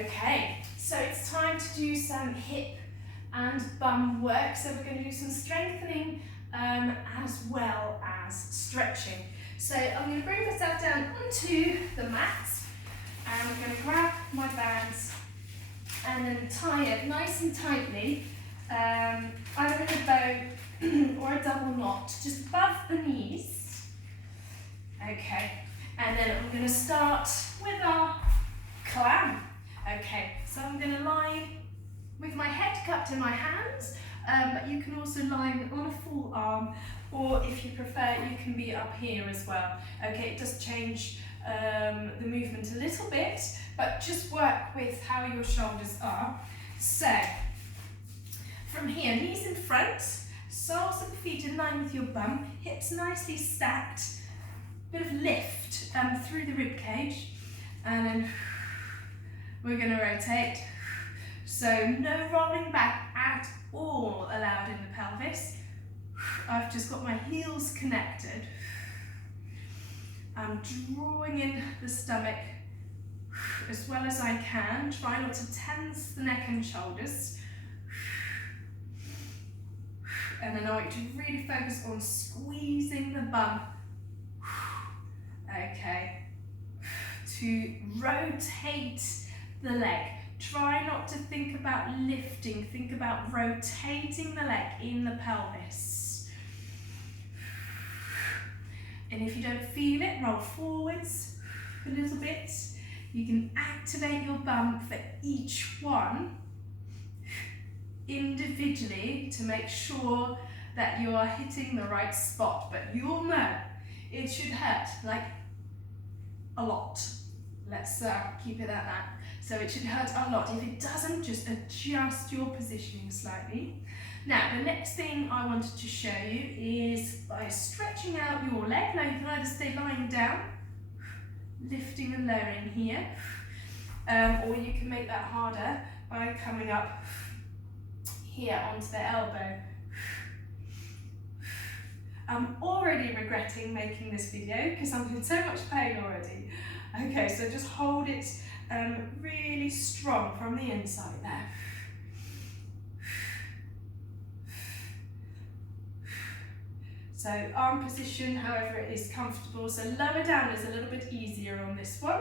Okay, so it's time to do some hip and bum work. So we're going to do some strengthening as well as stretching. So I'm going to bring myself down onto the mat and I'm going to grab my bands and then tie it nice and tightly, either in a bow or a double knot, just above the knees. Okay, and then I'm going to start with our clam. Okay, so I'm going to lie with my head cupped in my hands, but you can also lie on a full arm, or if you prefer, you can be up here as well. Okay, it does change the movement a little bit, but just work with how your shoulders are. So, from here, knees in front, soles of the feet in line with your bum, hips nicely stacked, bit of lift through the rib cage, and then we're going to rotate. So no rolling back at all allowed in the pelvis. I've just got my heels connected. I'm drawing in the stomach as well as I can. Try not to tense the neck and shoulders. And then I want you to really focus on squeezing the bum. Okay. To rotate the leg. Try not to think about lifting, think about rotating the leg in the pelvis. And if you don't feel it, roll forwards a little bit. You can activate your bum for each one individually to make sure that you are hitting the right spot. But you'll know it should hurt like a lot. Let's keep it at that. So it should hurt a lot. If it doesn't, just adjust your positioning slightly. Now, the next thing I wanted to show you is by stretching out your leg. Now, you can either stay lying down, lifting and lowering here, or you can make that harder by coming up here onto the elbow. I'm already regretting making this video because I'm in so much pain already. Okay, so just hold it really strong from the inside there. So arm position, however it is comfortable. So lower down is a little bit easier on this one.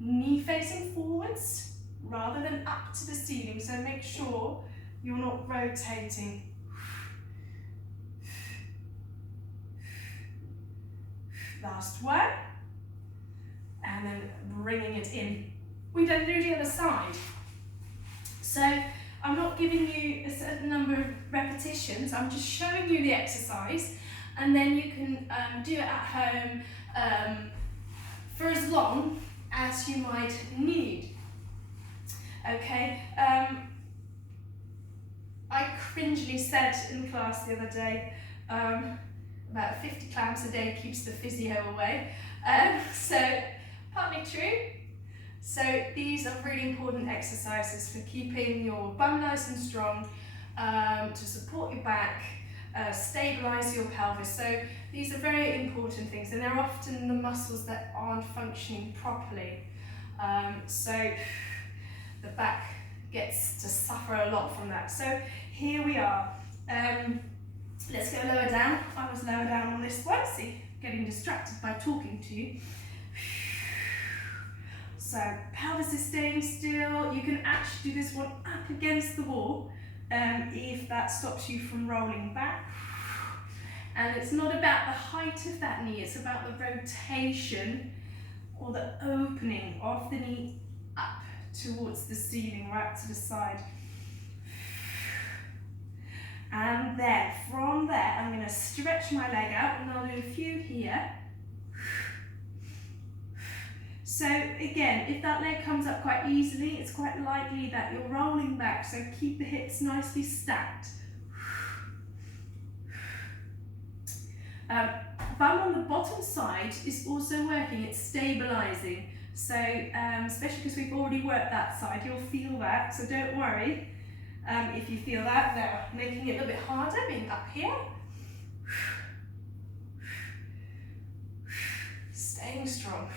Knee facing forwards rather than up to the ceiling. So make sure you're not rotating. Last one. And then bringing it in. We then do the other side. So I'm not giving you a certain number of repetitions, I'm just showing you the exercise, and then you can do it at home for as long as you might need. Okay, I cringily said in class the other day, about 50 clams a day keeps the physio away. So partly true. So these are really important exercises for keeping your bum nice and strong, to support your back, stabilize your pelvis. So these are very important things, and they're often the muscles that aren't functioning properly. So the back gets to suffer a lot from that. So here we are. Let's go lower down. I was lower down on this one. See, getting distracted by talking to you. So pelvis is staying still. You can actually do this one up against the wall if that stops you from rolling back. And it's not about the height of that knee, it's about the rotation or the opening of the knee up towards the ceiling, right to the side. And then from there, I'm going to stretch my leg out, and I'll do a few here. So again, if that leg comes up quite easily, it's quite likely that you're rolling back, so keep the hips nicely stacked. Bum on the bottom side is also working, it's stabilizing. So especially because we've already worked that side, you'll feel that, so don't worry if you feel that. Now, making it a little bit harder, being up here. Staying strong.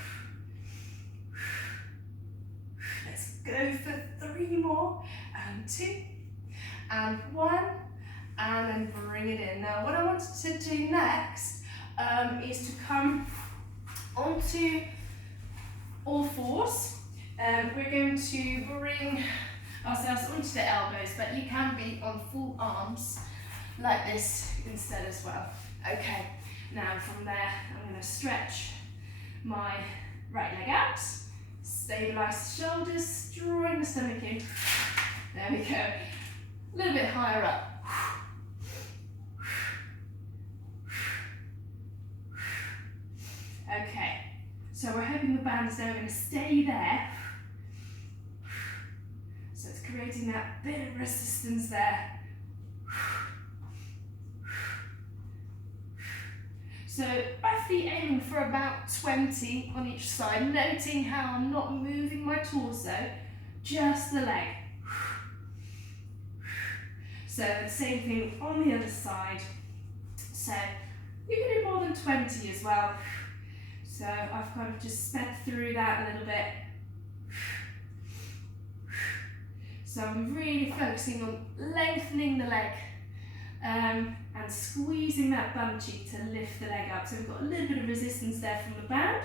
Go for 3 more, and 2, and 1, and then bring it in. Now what I wanted to do next is to come onto all fours. We're going to bring ourselves onto the elbows, but you can be on full arms like this instead as well. Okay, now from there I'm going to stretch my right leg out, stabilise the shoulders, drawing the stomach in. There we go. A little bit higher up. Okay, so we're hoping the band is now going to stay there. So it's creating that bit of resistance there. So roughly aiming for about 20 on each side, noting how I'm not moving my torso, just the leg. So the same thing on the other side. So you can do more than 20 as well. So I've kind of just sped through that a little bit. So I'm really focusing on lengthening the leg and squeezing that bum cheek to lift the leg up. So we've got a little bit of resistance there from the band.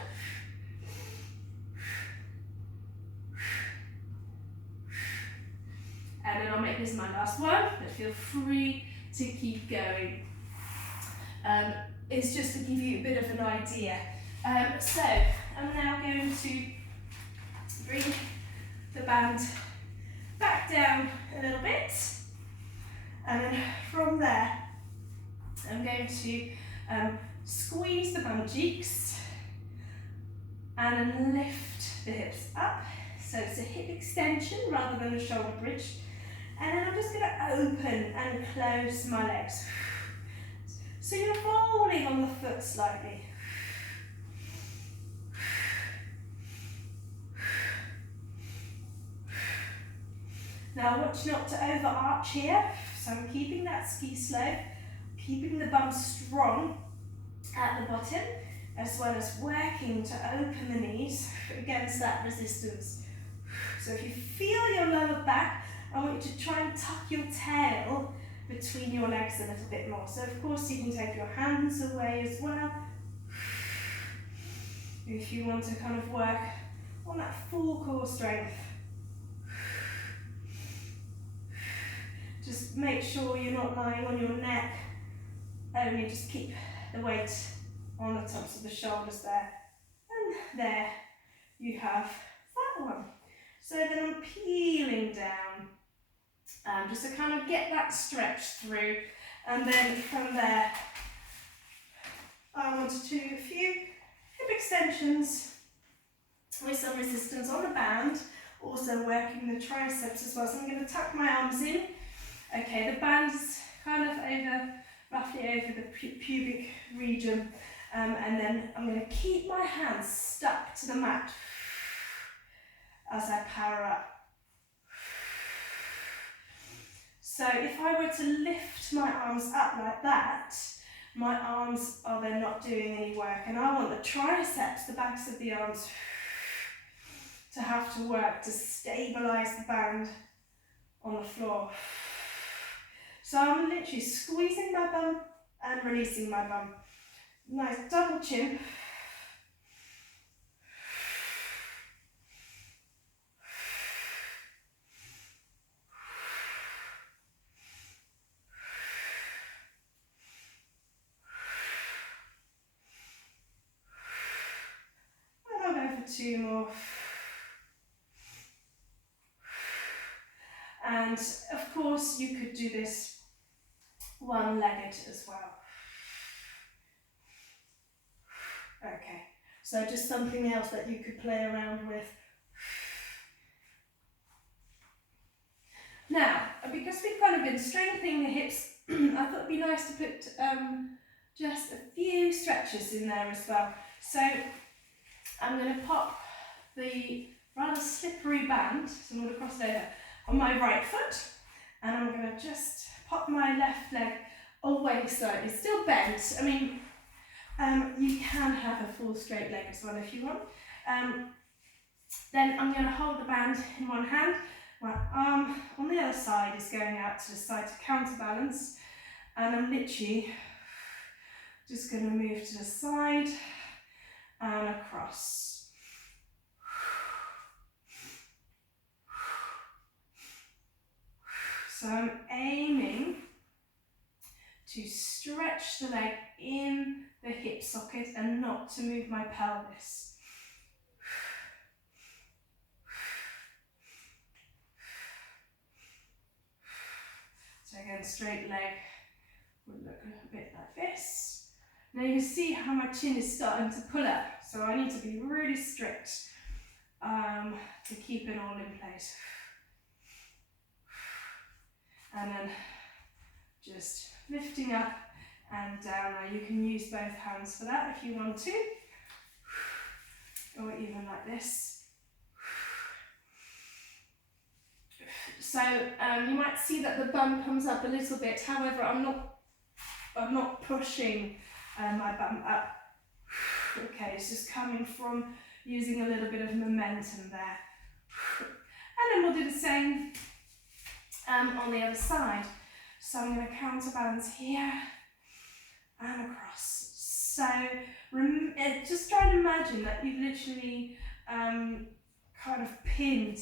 And then I'll make this my last one, but feel free to keep going. It's just to give you a bit of an idea. So I'm now going to bring the band back down a little bit, and then from there I'm going to squeeze the bum cheeks and then lift the hips up. So it's a hip extension rather than a shoulder bridge. And then I'm just going to open and close my legs. So you're rolling on the foot slightly. Now watch not to overarch here. So I'm keeping that ski slope, keeping the bum strong at the bottom, as well as working to open the knees against that resistance. So if you feel your lower back, I want you to try and tuck your tail between your legs a little bit more. So of course you can take your hands away as well. If you want to kind of work on that full core strength. Just make sure you're not lying on your neck. Only just keep the weight on the tops of the shoulders there. And there you have that one. So then I'm peeling down, just to kind of get that stretch through. And then from there, I want to do a few hip extensions with some resistance on the band, also working the triceps as well. So I'm going to tuck my arms in. Okay, the band's kind of roughly over the pubic region, and then I'm going to keep my hands stuck to the mat as I power up. So if I were to lift my arms up like that, my arms are then not doing any work, and I want the triceps, the backs of the arms, to have to work to stabilise the band on the floor. So I'm literally squeezing my bum and releasing my bum. Nice double chin. And I'll go for 2 more. And of course you could do this one-legged as well. Okay, so just something else that you could play around with. Now, because we've kind of been strengthening the hips, I thought it'd be nice to put just a few stretches in there as well. So I'm going to pop the rather slippery band, so I'm going to cross it over, on my right foot, and I'm going to just pop my left leg away slightly, still bent. I mean, you can have a full straight leg as well if you want. Then I'm going to hold the band in one hand. My arm on the other side is going out to the side to counterbalance. And I'm literally just going to move to the side and across. So I'm aiming to stretch the leg in the hip socket and not to move my pelvis. So again, straight leg would look a bit like this. Now you can see how my chin is starting to pull up, so I need to be really strict to keep it all in place. And then just lifting up and down. Now you can use both hands for that if you want to, or even like this. So you might see that the bum comes up a little bit. However, I'm not pushing my bum up. Okay, it's just coming from using a little bit of momentum there. And then we'll do the same on the other side. So I'm going to counterbalance here and across. So just try and imagine that you've literally kind of pinned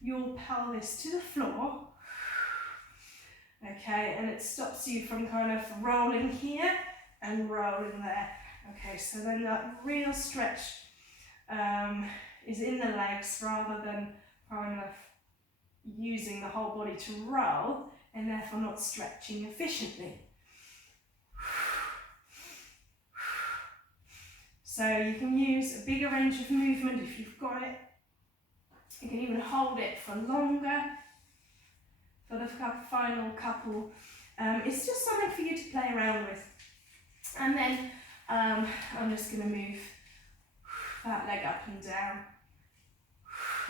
your pelvis to the floor. Okay, and it stops you from kind of rolling here and rolling there. Okay, so then that real stretch is in the legs rather than kind of using the whole body to roll and therefore not stretching efficiently. So you can use a bigger range of movement if you've got it. You can even hold it for longer for the final couple. It's just something for you to play around with. And then I'm just going to move that leg up and down.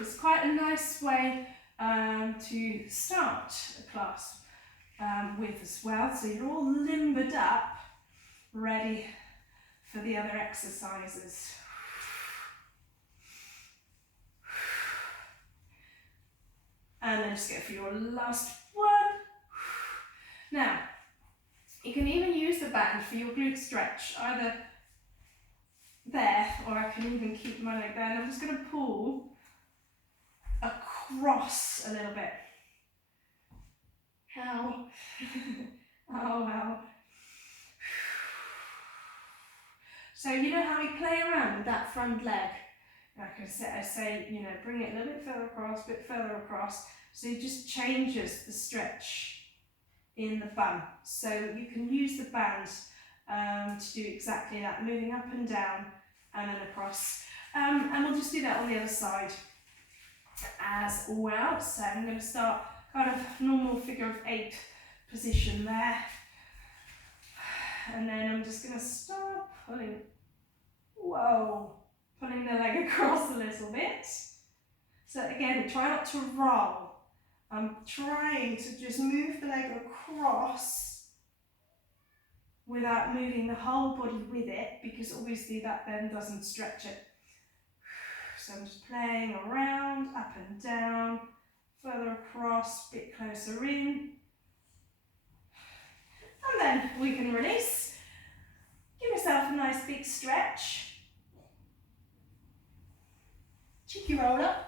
It's quite a nice way to start a class with as well. So you're all limbered up, ready for the other exercises. And then just go for your last one. Now, you can even use the band for your glute stretch, either there, or I can even keep my leg there. And I'm just going to pull across a little bit. Ow. Ow. So you know how we play around with that front leg? Like I say, you know, bring it a little bit further across, so it just changes the stretch in the bum. So you can use the band to do exactly that, moving up and down and then across. And we'll just do that on the other side as well. So I'm going to start kind of normal figure of 8 position there. And then I'm just going to start pulling, pulling the leg across a little bit. So again, try not to roll. I'm trying to just move the leg across without moving the whole body with it, because obviously that then doesn't stretch it. So I'm just playing around, up and down, further across, a bit closer in. And then we can release. Give yourself a nice big stretch. Cheeky roll up.